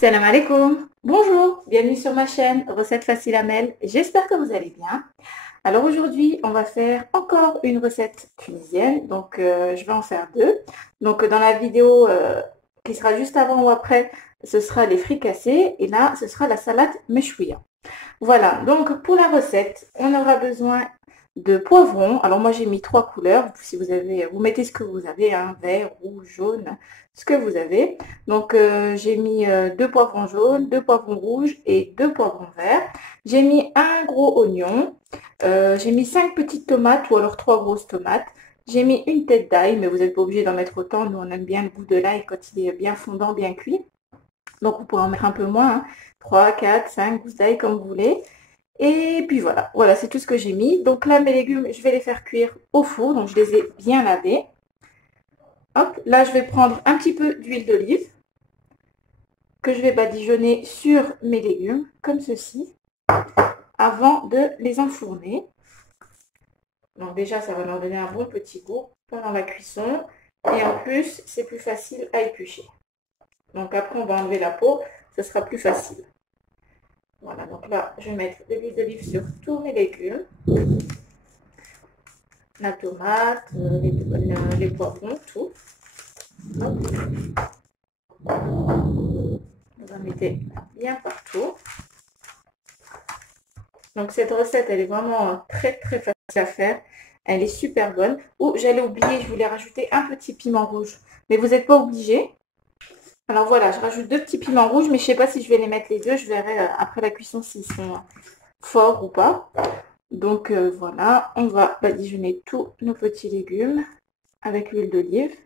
Salam alaikum. Bonjour, bienvenue sur ma chaîne Recettes Faciles Amel. J'espère que vous allez bien. Alors aujourd'hui, on va faire encore une recette tunisienne. Donc je vais en faire deux. Donc dans la vidéo qui sera juste avant ou après, ce sera les fricassés et là, ce sera la salade meshouia. Voilà, donc pour la recette, on aura besoin de poivrons. Alors moi j'ai mis 3 couleurs. Si vous avez, vous mettez ce que vous avez, hein, vert, rouge, jaune, ce que vous avez. Donc j'ai mis 2 poivrons jaunes, 2 poivrons rouges et 2 poivrons verts. J'ai mis un gros oignon. J'ai mis 5 petites tomates ou alors 3 grosses tomates. J'ai mis une tête d'ail, mais vous n'êtes pas obligé d'en mettre autant. Nous on aime bien le goût de l'ail quand il est bien fondant, bien cuit. Donc vous pouvez en mettre un peu moins, hein. 3, 4, 5 gousses d'ail comme vous voulez. Et puis voilà, voilà, c'est tout ce que j'ai mis. Donc là, mes légumes, je vais les faire cuire au four. Donc je les ai bien lavés. Hop, là, je vais prendre un petit peu d'huile d'olive que je vais badigeonner sur mes légumes, comme ceci, avant de les enfourner. Donc déjà, ça va leur donner un bon petit goût pendant la cuisson. Et en plus, c'est plus facile à éplucher. Donc après, on va enlever la peau, ce sera plus facile. Voilà, donc là, je vais mettre de l'huile d'olive sur tous mes légumes. La tomate, les poivrons, tout. Hop. Vous en mettez bien partout. Donc cette recette, elle est vraiment très facile à faire. Elle est super bonne. Oh, j'allais oublier, je voulais rajouter un petit piment rouge. Mais vous n'êtes pas obligé. Alors voilà, je rajoute 2 petits piments rouges, mais je ne sais pas si je vais les mettre les deux. Je verrai après la cuisson s'ils sont forts ou pas. Donc voilà, on va badigeonner tous nos petits légumes avec l'huile d'olive.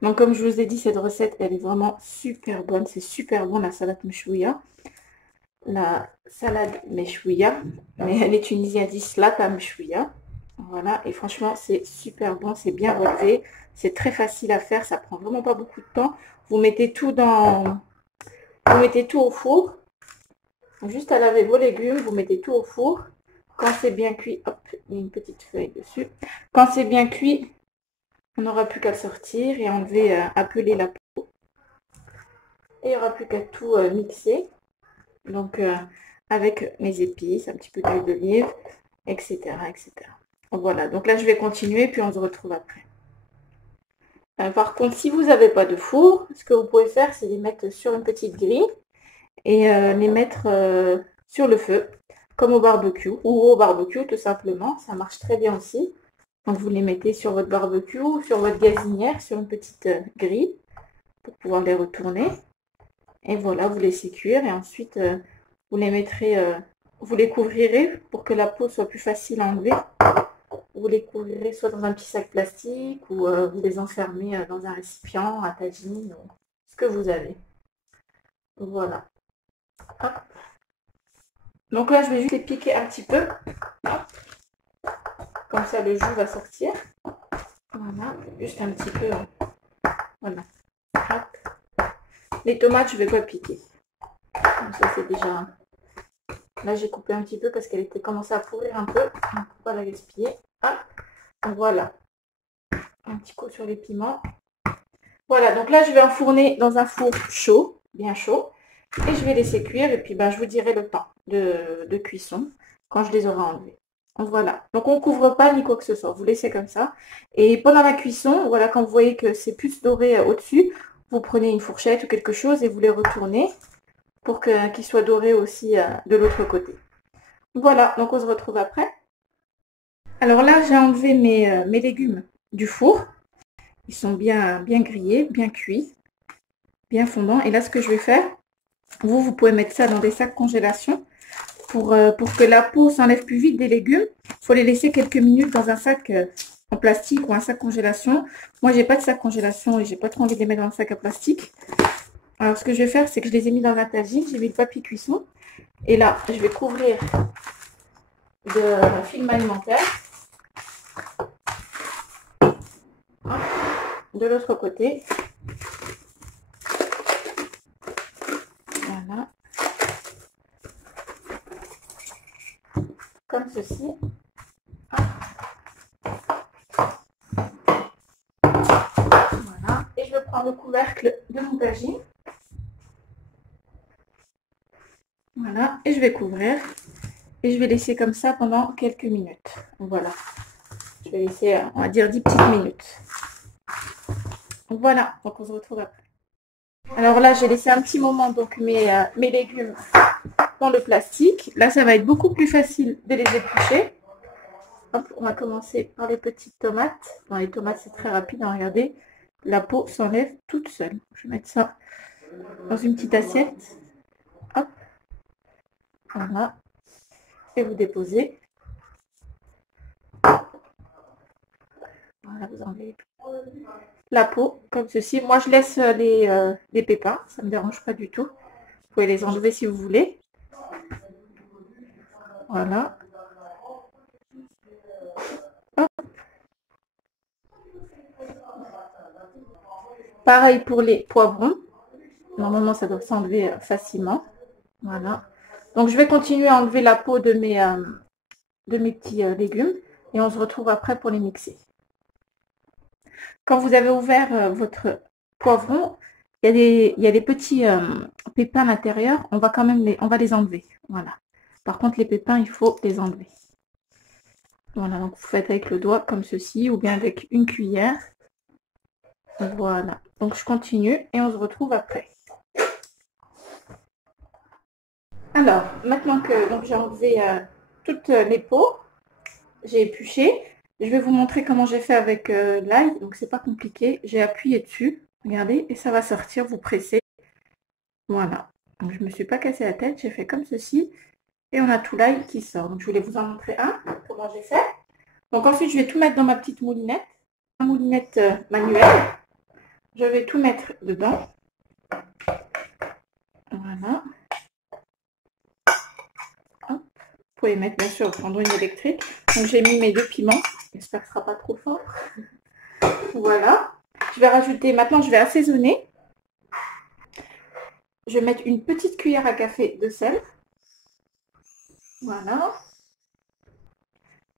Donc comme je vous ai dit, cette recette, elle est vraiment super bonne. C'est super bon la salade meshouia. La salade meshouia, mais les Tunisiens disent slata meshouia. Voilà, et franchement, c'est super bon, c'est bien relevé. C'est très facile à faire, ça prend vraiment pas beaucoup de temps. Vous mettez tout au four. Juste à laver vos légumes, vous mettez tout au four. Quand c'est bien cuit, hop, il y a une petite feuille dessus. Quand c'est bien cuit, on n'aura plus qu'à le sortir et enlever, appeler la peau. Et il n'y aura plus qu'à tout mixer. Donc, avec mes épices, un petit peu d'huile d'olive, etc., etc. Voilà, donc là, je vais continuer, puis on se retrouve après. Par contre, si vous n'avez pas de four, ce que vous pouvez faire, c'est les mettre sur une petite grille et les mettre sur le feu, comme au barbecue, ou au barbecue tout simplement. Ça marche très bien aussi. Donc vous les mettez sur votre barbecue, sur votre gazinière, sur une petite grille, pour pouvoir les retourner. Et voilà, vous laissez cuire et ensuite vous les mettrez, vous les couvrirez pour que la peau soit plus facile à enlever. Vous les couvrirez soit dans un petit sac plastique ou vous les enfermez dans un récipient, un tagine, ou ce que vous avez. Voilà. Hop. Donc là, je vais juste les piquer un petit peu. Hop. Comme ça, le jus va sortir. Voilà, juste un petit peu. Voilà. Hop. Les tomates, je ne vais pas piquer. Comme ça, c'est déjà... Là, j'ai coupé un petit peu parce qu'elle était commencée à pourrir un peu. On ne peut pas la gaspiller. Hop. Voilà. Un petit coup sur les piments. Voilà, donc là, je vais enfourner dans un four chaud, bien chaud. Et je vais laisser cuire. Et puis, ben, je vous dirai le temps de cuisson quand je les aurai enlevés. Voilà. Donc, on ne couvre pas ni quoi que ce soit. Vous laissez comme ça. Et pendant la cuisson, voilà, quand vous voyez que c'est plus doré au-dessus, vous prenez une fourchette ou quelque chose et vous les retournez pour qu'ils soient dorés aussi de l'autre côté. Voilà, donc on se retrouve après. Alors là, j'ai enlevé mes légumes du four. Ils sont bien grillés, bien cuits, bien fondants. Et là, ce que je vais faire, vous pouvez mettre ça dans des sacs congélation pour que la peau s'enlève plus vite des légumes. Il faut les laisser quelques minutes dans un sac en plastique ou un sac congélation. Moi, j'ai pas de sac congélation et j'ai pas trop envie de les mettre dans un sac à plastique. Alors, ce que je vais faire, c'est que je les ai mis dans un tagine. J'ai mis le papier cuisson. Et là, je vais couvrir de film alimentaire. De l'autre côté. Voilà. Comme ceci. Voilà. Et je vais prendre le couvercle de mon tagine. Voilà, et je vais couvrir. Et je vais laisser comme ça pendant quelques minutes. Voilà. Je vais laisser, on va dire, 10 petites minutes. Voilà, donc on se retrouve après. Alors là, j'ai laissé un petit moment donc mes légumes dans le plastique. Là, ça va être beaucoup plus facile de les éplucher. Hop, on va commencer par les petites tomates. Dans les tomates, c'est très rapide, hein, regardez. La peau s'enlève toute seule. Je vais mettre ça dans une petite assiette. Hop. Voilà. Et vous déposez. Voilà, vous enlevez la peau, comme ceci. Moi, je laisse les pépins. Ça ne me dérange pas du tout. Vous pouvez les enlever si vous voulez. Voilà. Hop. Pareil pour les poivrons. Normalement, ça doit s'enlever facilement. Voilà. Donc, je vais continuer à enlever la peau de mes petits légumes. Et on se retrouve après pour les mixer. Quand vous avez ouvert votre poivron, il y a des petits pépins à l'intérieur. On va quand même on va les enlever. Voilà. Par contre, les pépins, il faut les enlever. Voilà, donc vous faites avec le doigt comme ceci ou bien avec une cuillère. Voilà. Donc je continue et on se retrouve après. Alors, maintenant que j'ai enlevé toutes les peaux, j'ai épluché. Je vais vous montrer comment j'ai fait avec l'ail. Donc c'est pas compliqué. J'ai appuyé dessus. Regardez, et ça va sortir. Vous pressez. Voilà. Donc je me suis pas cassé la tête. J'ai fait comme ceci. Et on a tout l'ail qui sort. Donc je voulais vous en montrer un. Comment j'ai fait. Donc ensuite, je vais tout mettre dans ma petite moulinette. Une moulinette manuelle. Je vais tout mettre dedans. Voilà. Hop. Vous pouvez mettre, bien sûr, prendre une électrique. Donc j'ai mis mes 2 piments. J'espère que ce ne sera pas trop fort. Voilà. Je vais rajouter, maintenant je vais assaisonner. Je vais mettre une petite cuillère à café de sel. Voilà.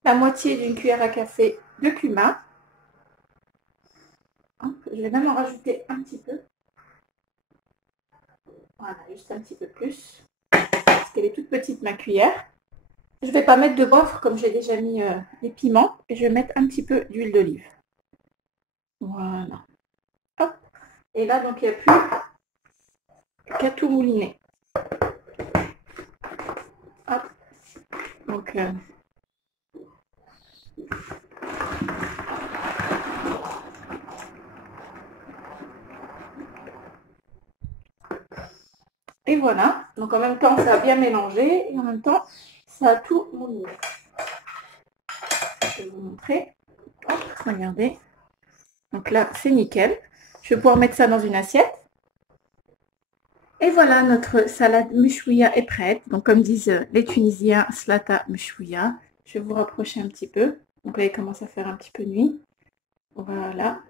La moitié d'une cuillère à café de cumin. Hop. Je vais même en rajouter un petit peu. Voilà, juste un petit peu plus. Parce qu'elle est toute petite, ma cuillère. Je ne vais pas mettre de poivre comme j'ai déjà mis les piments. Et je vais mettre un petit peu d'huile d'olive. Voilà. Hop. Et là, donc, il n'y a plus qu'à tout mouliner. Hop. Donc, et voilà. Donc, en même temps, ça a bien mélangé. Et en même temps, ça a tout mouliné. Je vais vous montrer. Hop, regardez. Donc là, c'est nickel. Je vais pouvoir mettre ça dans une assiette. Et voilà, notre salade mouchouia est prête. Donc, comme disent les Tunisiens, slata mouchouia. Je vais vous rapprocher un petit peu. Donc là, il commence à faire un petit peu nuit. Voilà.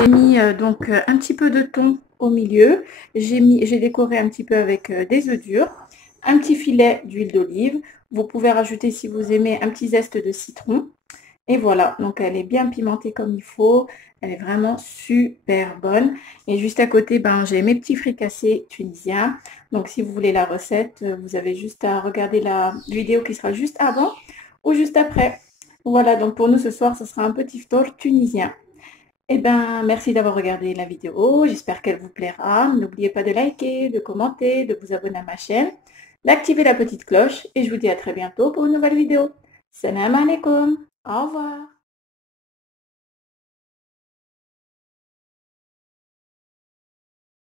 J'ai mis donc un petit peu de thon au milieu. J'ai décoré un petit peu avec des œufs durs. Un petit filet d'huile d'olive. Vous pouvez rajouter, si vous aimez, un petit zeste de citron. Et voilà, donc elle est bien pimentée comme il faut. Elle est vraiment super bonne. Et juste à côté, j'ai mes petits fricassés tunisiens. Donc si vous voulez la recette, vous avez juste à regarder la vidéo qui sera juste avant ou juste après. Voilà, donc pour nous ce soir, ce sera un petit ftour tunisien. Et merci d'avoir regardé la vidéo. J'espère qu'elle vous plaira. N'oubliez pas de liker, de commenter, de vous abonner à ma chaîne, d'activer la petite cloche. Et je vous dis à très bientôt pour une nouvelle vidéo. Salam alaikum. Au revoir.